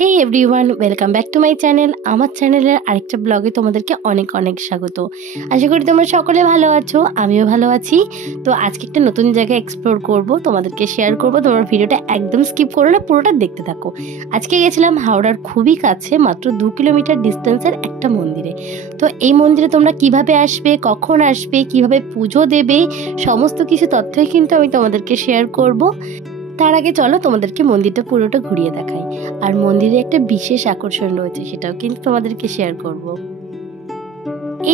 Hey everyone welcome back to my channel आमार चैनेलेर आरेकटा ब्लगे तोमादेरके अनेक अनेक स्वागत। आशा करी तोमरा सकले भालो आछो, आमिओ भालो आछि। तो आजके एकटा नतुन जायगा एक्सप्लोर करब, तोमादेरके शेयर करब। तोमरा भिडियोटा एकदम स्किप करो ना, पुरोटा देखते थाको। आजके गेছিলাম हावड़ार खूबই কাছে मात्र 2 किलोमीटर डिस्टेंसের একটা মন্দিরে। তো এই মন্দিরে তোমরা কিভাবে আসবে, কখন আসবে, কিভাবে পুজো দেবে, সমস্ত কিছু তথ্যই কিন্তু আমি তোমাদেরকে শেয়ার করব। তার আগে চলো তোমাদেরকে মন্দিরটা পুরোটা ঘুরিয়ে দেখাই। আর মন্দিরে একটা বিশেষ আকর্ষণ রয়েছে, সেটাও কিন্তু তোমাদেরকে শেয়ার করব।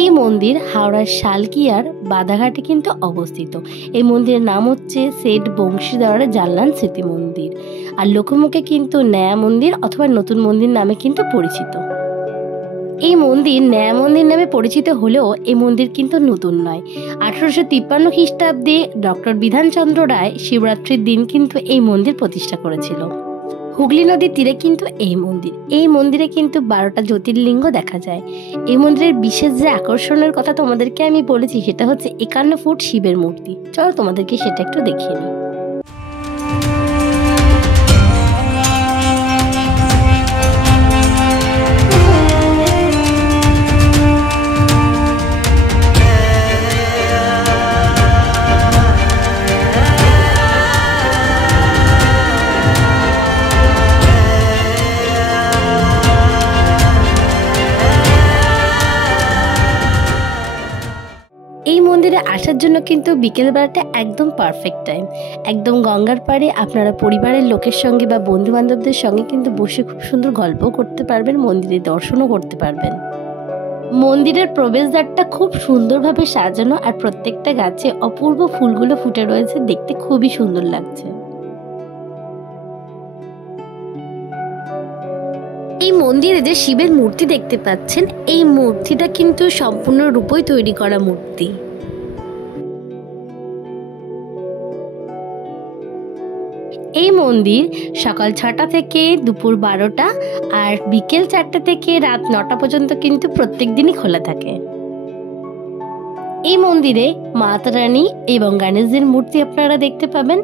এই মন্দির হাওড়ার শালকিয়ার বাদাঘাটে কিন্তু অবস্থিত। এই মন্দিরের নাম হচ্ছে সেট বংশীধর জানলান স্মৃতি মন্দির। আর লোকমুখে কিন্তু নয়া মন্দির অথবা নতুন মন্দির নামে কিন্তু পরিচিত। এই মন্দির নয়া মন্দির নামে পরিচিত হলেও এই মন্দির কিন্তু নতুন নয়। 1853 খ্রিস্টাব্দে ডক্টর বিধানচন্দ্র রায় শিবরাত্রির দিন কিন্তু এই মন্দির প্রতিষ্ঠা করেছিল। হুগলি নদীর তীরে কিন্তু এই মন্দিরে কিন্তু 12টা জ্যোতির্লিঙ্গ দেখা যায়। এই মন্দিরের বিশেষ যে আকর্ষণের কথা তোমাদেরকে আমি বলেছি, সেটা হচ্ছে 51 ফুট শিবের মূর্তি। চলো তোমাদেরকে সেটা একটু দেখিয়ে নিই। এই মন্দিরে আসার জন্য কিন্তু বিকেল বেলাটা একদম পারফেক্ট টাইম। একদম গঙ্গার পাড়ে আপনারা পরিবারের লোকের সঙ্গে বা বন্ধু বান্ধবদের সঙ্গে কিন্তু বসে খুব সুন্দর গল্প করতে পারবেন, মন্দিরে দর্শনও করতে পারবেন। মন্দিরের প্রবেশদ্বারটা খুব সুন্দরভাবে সাজানো, আর প্রত্যেকটা গাছে অপূর্ব ফুলগুলো ফুটে রয়েছে, দেখতে খুবই সুন্দর লাগছে। এই মন্দিরে যে শিবের মূর্তি দেখতে পাচ্ছেন, এই মূর্তিটা কিন্তু সম্পূর্ণ রূপই তৈরি করা মূর্তি। এই মন্দির সকাল 6টা থেকে দুপুর 12টা আর বিকেল 4টা থেকে রাত 9টা পর্যন্ত কিন্তু প্রত্যেক দিনই খোলা থাকে। এই মন্দিরে মাতা রানী এবং গণেশজির মূর্তি আপনারা দেখতে পাবেন।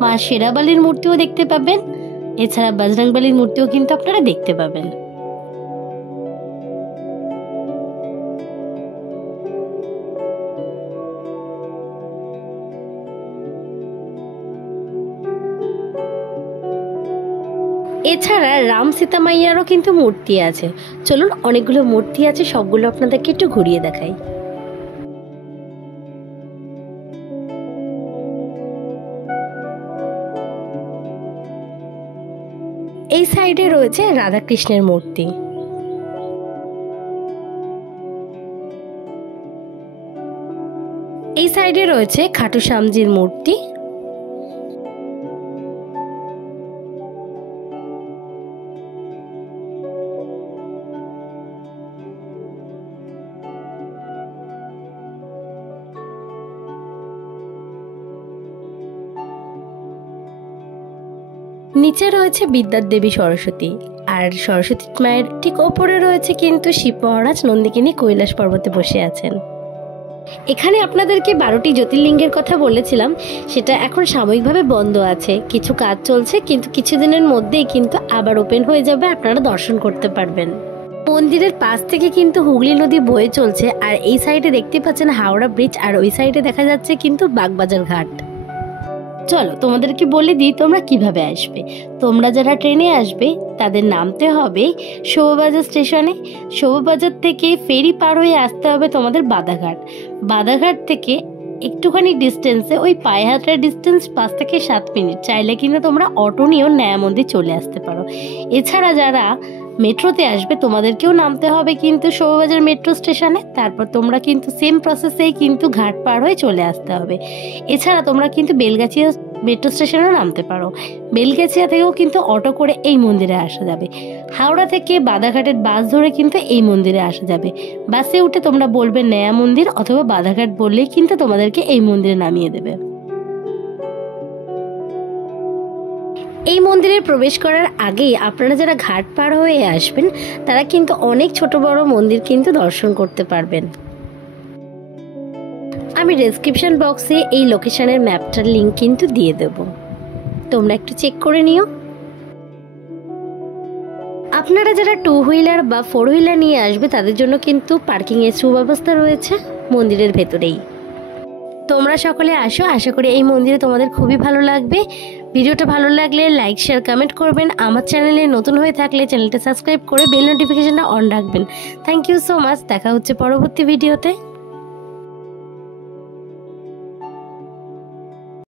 মা শেরাবালির মূর্তিও দেখতে পাবেন। এছাড়া বজরংবলীর মূর্তিও কিন্তু আপনারা দেখতে পাবেন। এছাড়া রাম সীতা মাইয়ারও কিন্তু মূর্তি আছে। চলুন, অনেকগুলো মূর্তি আছে, সবগুলো আপনাদেরকে একটু ঘুরিয়ে দেখাই। এই সাইডে রয়েছে রাধাকৃষ্ণের মূর্তি। এই সাইডে রয়েছে খাটু শ্যামজির মূর্তি। নিচে রয়েছে বিদ্যার দেবী সরস্বতী, আর সরস্বতী মায়ের ঠিক ওপরে রয়েছে কিন্তু শিব মহারাজ নন্দিনী কৈলাস পর্বতে বসে আছেন। এখানে আপনাদেরকে 12টি জ্যোতির্লিঙ্গের কথা বলেছিলাম, সেটা এখন সাময়িকভাবে বন্ধ আছে, কিছু কাজ চলছে, কিন্তু কিছুদিনের মধ্যেই কিন্তু আবার ওপেন হয়ে যাবে, আপনারা দর্শন করতে পারবেন। মন্দিরের পাশ থেকে কিন্তু হুগলি নদী বয়ে চলছে, আর এই সাইডে দেখতে পাচ্ছেন হাওড়া ব্রিজ, আর ওই সাইডে দেখা যাচ্ছে কিন্তু বাগবাজার ঘাট। চলো তোমাদেরকে বলে দিই তোমরা কিভাবে আসবে। তোমরা যারা ট্রেনে আসবে তাদের নামতে হবে শোভাবাজার স্টেশনে। শোভাবাজার থেকে ফেরি পার হয়ে আসতে হবে তোমাদের বাদাঘাট। বাদাঘাট থেকে একটুখানি ডিস্টেন্সে, ওই পায়ে হাঁটার ডিস্টেন্স 5 থেকে 7 মিনিট, চাইলে কিন্তু তোমরা অটো নিয়েও নয়া মন্দির চলে আসতে পারো। এছাড়া যারা মেট্রোতে আসবে তোমাদেরকেও নামতে হবে কিন্তু শোভাবাজার মেট্রো স্টেশনে, তারপর তোমরা কিন্তু সেম প্রসেসেই কিন্তু ঘাট পার হয়ে চলে আসতে হবে। এছাড়া তোমরা কিন্তু বেলগাছিয়া মেট্রো স্টেশনেও নামতে পারো। বেলগাছিয়া থেকেও কিন্তু অটো করে এই মন্দিরে আসা যাবে। হাওড়া থেকে বাদাঘাটের বাস ধরে কিন্তু এই মন্দিরে আসা যাবে। বাসে উঠে তোমরা বলবে নয়া মন্দির অথবা বাদাঘাট বললেই কিন্তু তোমাদেরকে এই মন্দিরে নামিয়ে দেবে। এই মন্দিরে প্রবেশ করার আগেই আপনারা যারা ঘাট পার হয়ে আসবেন তারা কিন্তু অনেক ছোট বড় মন্দির কিন্তু দর্শন করতে পারবেন। আমি ডেসক্রিপশন বক্সে এই লোকেশনের ম্যাপটার লিংক কিন্তু দিয়ে দেব। তোমরা একটু চেক করে নিও। আপনারা যারা 2 হুইলার বা 4 হুইলার নিয়ে আসবে তাদের জন্য কিন্তু পার্কিংয়ের সুব্যবস্থা রয়েছে মন্দিরের ভেতরেই। তোমরা সকলে আসো, আশা করি এই মন্দিরে তোমাদের খুবই ভালো লাগবে। ভিডিওটা ভালো লাগলে লাইক শেয়ার কমেন্ট করবেন। আমার চ্যানেলে নতুন হয়ে থাকলে চ্যানেলটা সাবস্ক্রাইব করে বেল নোটিফিকেশনটা অন রাখবেন। Thank you so much. দেখা হচ্ছে পরবর্তী ভিডিওতে।